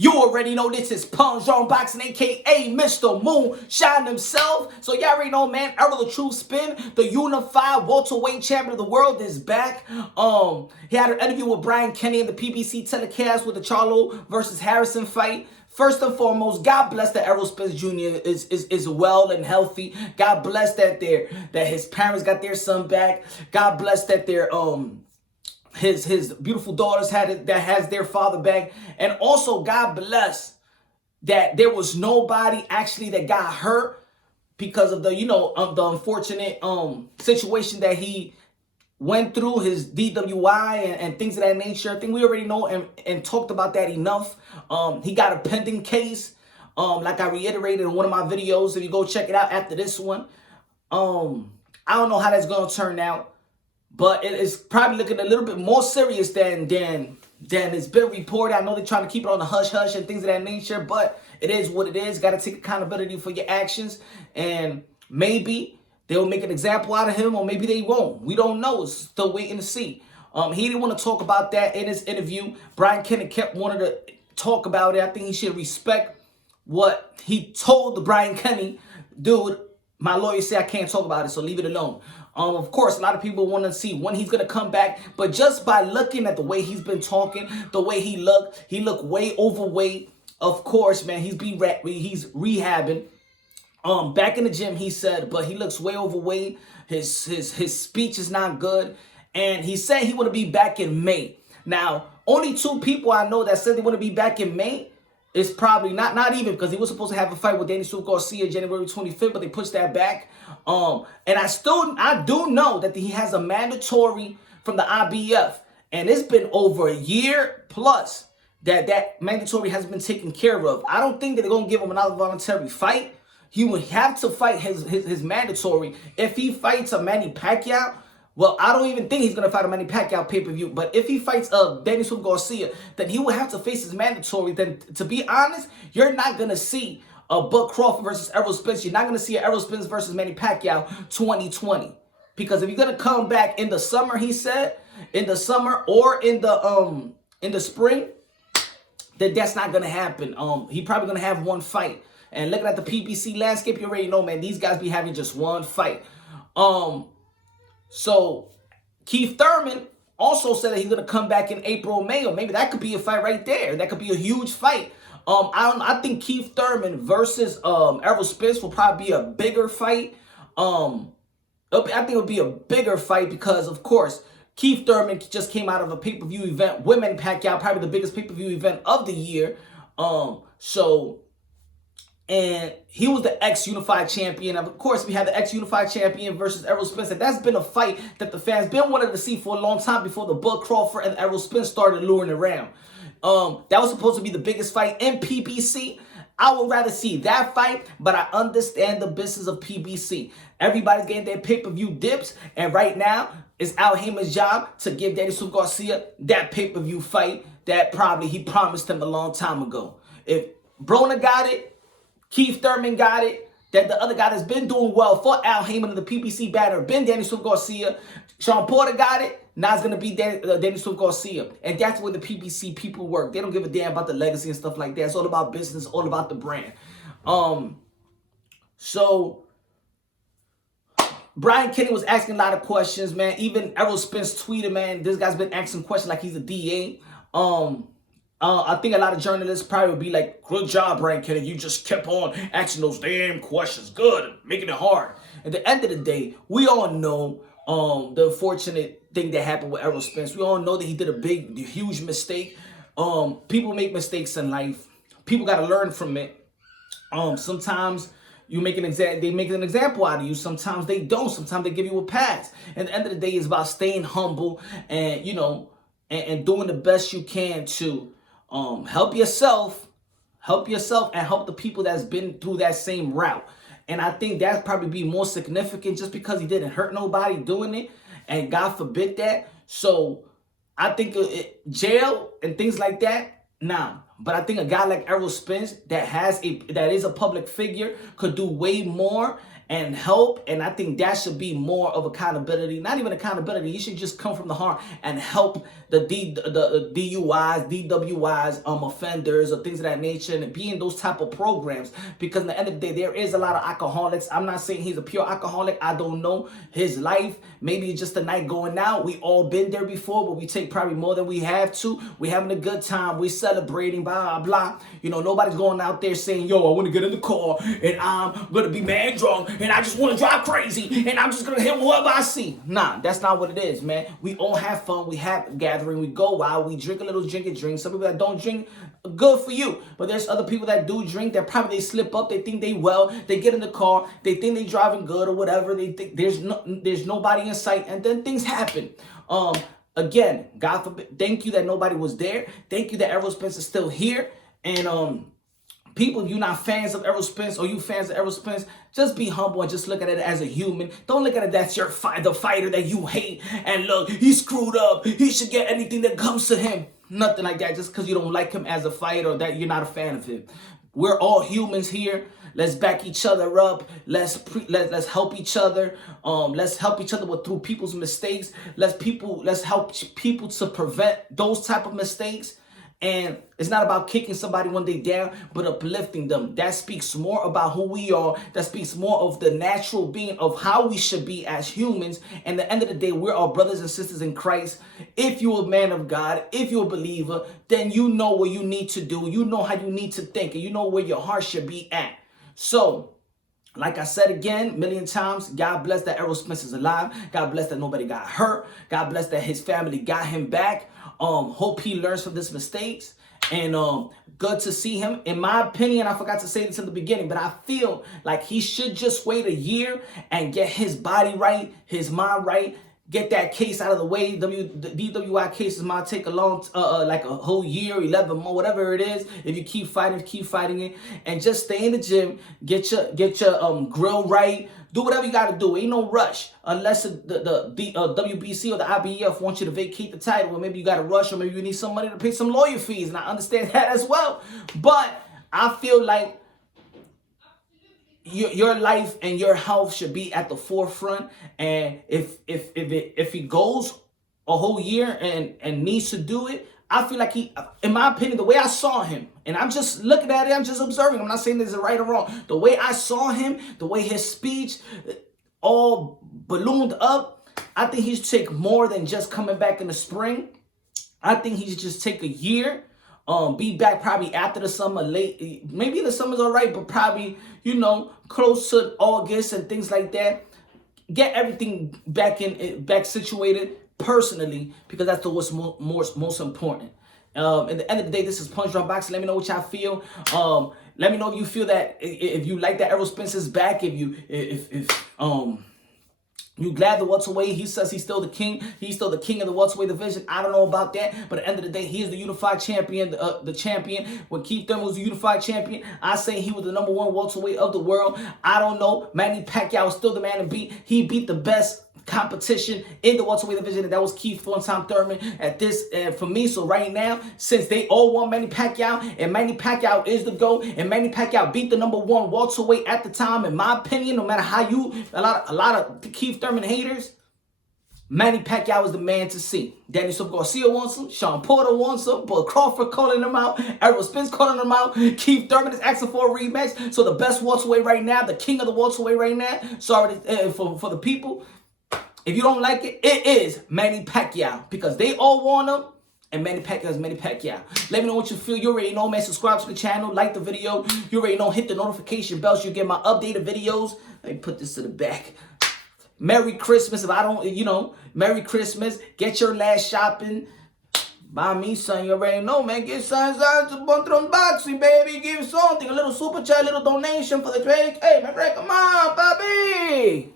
You already know this is PUNSH Boxing, aka Mr. Moonshine himself. So y'all already know, man, Errol the True Spin, the unified welterweight champion of the world, is back. He had an interview with Brian Kenny in the PBC telecast with the Charlo versus Harrison fight. First and foremost, God bless that Errol Spence Jr. is well and healthy. God bless that his parents got their son back. God bless that his beautiful daughters has their father back. And also, God bless that there was nobody actually that got hurt because of the the unfortunate situation that he went through, his DWI and things of that nature. I think we already know and talked about that enough. He got a pending case, like I reiterated in one of my videos. If you go check it out after this one, I don't know how that's gonna turn out. But it is probably looking a little bit more serious than it's been reported. I know they're trying to keep it on the hush-hush and things of that nature, but it is what it is. Got to take accountability for your actions, and maybe they'll make an example out of him, or maybe they won't. We don't know. It's still waiting to see. He didn't want to talk about that in his interview. Brian Kenny kept wanting to talk about it. I think he should respect what he told the Brian Kenny, dude, my lawyer said I can't talk about it, so leave it alone. Of course, a lot of people want to see when he's going to come back, but just by looking at the way he's been talking, the way he looked way overweight. Of course, man, he's rehabbing. Back in the gym, he said, but he looks way overweight. His speech is not good, and he said he want to be back in May. Now, only 2 people I know that said they want to be back in May. It's probably not even, because he was supposed to have a fight with Danny Garcia January 25th, but they pushed that back. And I do know that he has a mandatory from the IBF, and it's been over a year plus that mandatory has been taken care of. I don't think that they're gonna give him another voluntary fight. He would have to fight his mandatory. If he fights a Manny Pacquiao, well, I don't even think he's going to fight a Manny Pacquiao pay-per-view. But if he fights Danny Garcia, then he will have to face his mandatory. Then, to be honest, you're not going to see a Bud Crawford versus Errol Spence. You're not going to see an Errol Spence versus Manny Pacquiao 2020. Because if you're going to come back in the summer, he said, in the summer or in the spring, then that's not going to happen. He probably going to have one fight. And looking at the PBC landscape, you already know, man, these guys be having just one fight. So Keith Thurman also said that he's going to come back in April or May, or maybe that could be a fight right there. That could be a huge fight. I think Keith Thurman versus Errol Spence will probably be a bigger fight. I think it'll be a bigger fight because, of course, Keith Thurman just came out of a pay-per-view event with Manny Pacquiao, probably the biggest pay-per-view event of the year. And he was the ex-Unified Champion. Of course, we had the ex-Unified Champion versus Errol Spence. And that's been a fight that the fans been wanting to see for a long time before the Bud Crawford and Errol Spence started luring around. That was supposed to be the biggest fight in PBC. I would rather see that fight, but I understand the business of PBC. Everybody's getting their pay-per-view dips, and right now, it's Al Heyman's job to give Danny Garcia that pay-per-view fight that probably he promised him a long time ago. If Broner got it, Keith Thurman got it, that the other guy that's been doing well for Al Heyman and the PBC banner, been Danny Garcia. Sean Porter got it, now it's going to be Danny Garcia. And that's where the PBC people work. They don't give a damn about the legacy and stuff like that. It's all about business, all about the brand. So Brian Kenny was asking a lot of questions, man. Even Errol Spence tweeted, man, this guy's been asking questions like he's a DA. I think a lot of journalists probably would be like, good job, Brian Kenny. You just kept on asking those damn questions. Good, making it hard. At the end of the day, we all know the unfortunate thing that happened with Errol Spence. We all know that he did a huge mistake. People make mistakes in life. People got to learn from it. Sometimes you make they make an example out of you. Sometimes they don't. Sometimes they give you a pass. And at the end of the day, it's about staying humble and, and doing the best you can to help yourself and help the people that's been through that same route. And I think that'd probably be more significant just because he didn't hurt nobody doing it, and God forbid that. So I think jail and things like that, nah. But I think a guy like Errol Spence that is a public figure could do way more and help. And I think that should be more of accountability. Not even accountability. You should just come from the heart and help the DUIs, DWIs, offenders, or things of that nature, and be in those type of programs. Because at the end of the day, there is a lot of alcoholics. I'm not saying he's a pure alcoholic. I don't know his life. Maybe it's just a night going out. We all been there before, but we take probably more than we have to. We having a good time. We celebrating, blah, blah. You know, nobody's going out there saying, yo, I want to get in the car and I'm going to be mad drunk and I just want to drive crazy and I'm just going to hit whoever I see. Nah, that's not what it is, man. We all have fun. We have gathering. We go out. We drink a little drink. Some people that don't drink, good for you. But there's other people that do drink that probably they slip up. They think they well. They get in the car. They think they driving good or whatever. They think there's nobody in sight, and then things happen. Again, God forbid. Thank you that nobody was there. Thank you that Errol Spence is still here. And people, if you're not fans of Errol Spence or you fans of Errol Spence, just be humble and just look at it as a human. Don't look at it that's the fighter that you hate. And look, he screwed up. He should get anything that comes to him. Nothing like that. Just because you don't like him as a fighter or that you're not a fan of him. We're all humans here. Let's back each other up. Let's help each other. Let's help each other through people's mistakes. Let's help people to prevent those type of mistakes. And it's not about kicking somebody when they down, but uplifting them. That speaks more about who we are. That speaks more of the natural being of how we should be as humans. And at the end of the day, we're our brothers and sisters in Christ. If you're a man of God, if you're a believer, then you know what you need to do. You know how you need to think, and you know where your heart should be at. So, like I said again, a million times, God bless that Errol Spence is alive. God bless that nobody got hurt. God bless that his family got him back. Hope he learns from his mistakes. And good to see him. In my opinion, I forgot to say this in the beginning, but I feel like he should just wait a year and get his body right, his mind right, get that case out of the way. The DWI cases might take a long, like a whole year, 11 months, whatever it is. If you keep fighting it, and just stay in the gym, get your grill right. Do whatever you got to do. Ain't no rush unless the WBC or the IBF wants you to vacate the title. Or maybe you got to rush, or maybe you need some money to pay some lawyer fees. And I understand that as well. But I feel like your life and your health should be at the forefront. And if he goes a whole year and needs to do it, I feel like he, in my opinion, the way I saw him, and I'm just looking at it, I'm just observing. I'm not saying this is right or wrong. The way I saw him, the way his speech all ballooned up, I think he should take more than just coming back in the spring. I think he should just take a year, be back probably after the summer, late. Maybe the summer's all right, but probably, close to August and things like that. Get everything back situated personally, because that's what's most important. At the end of the day, this is Punch Drunk Boxing. Let me know what y'all feel. Let me know if you feel that, if you like that Errol Spence is back. If you glad the welterweight. He says he's still the king. He's still the king of the welterweight division. I don't know about that, but at the end of the day, he is the unified champion. The champion. When Keith Thurman was the unified champion, I say he was the #1 welterweight of the world. I don't know. Manny Pacquiao is still the man to beat. He beat the best competition in the welterweight division, and that was Keith Thurman at this for me. So right now, since they all want Manny Pacquiao, and Manny Pacquiao is the GOAT, and Manny Pacquiao beat the #1 welterweight at the time, in my opinion, no matter how a lot of Keith Thurman haters, Manny Pacquiao is the man to see. Daniel Garcia wants him. Sean Porter wants him. But Crawford calling him out. Errol Spence calling him out. Keith Thurman is asking for a rematch. So the best welterweight right now, the king of the welterweight right now, sorry for the people, if you don't like it, it is Manny Pacquiao, because they all want him, and Manny Pacquiao is Manny Pacquiao. Let me know what you feel. You already know, man. Subscribe to the channel, like the video. You already know, hit the notification bell so you get my updated videos. Let me put this to the back. Merry Christmas. If I don't, Merry Christmas. Get your last shopping. Buy me son. You already know, man. Get signs out to Punch Drunk Boxing, baby. Give something. A little super chat, a little donation for the drink. Hey, man, come on, Bobby.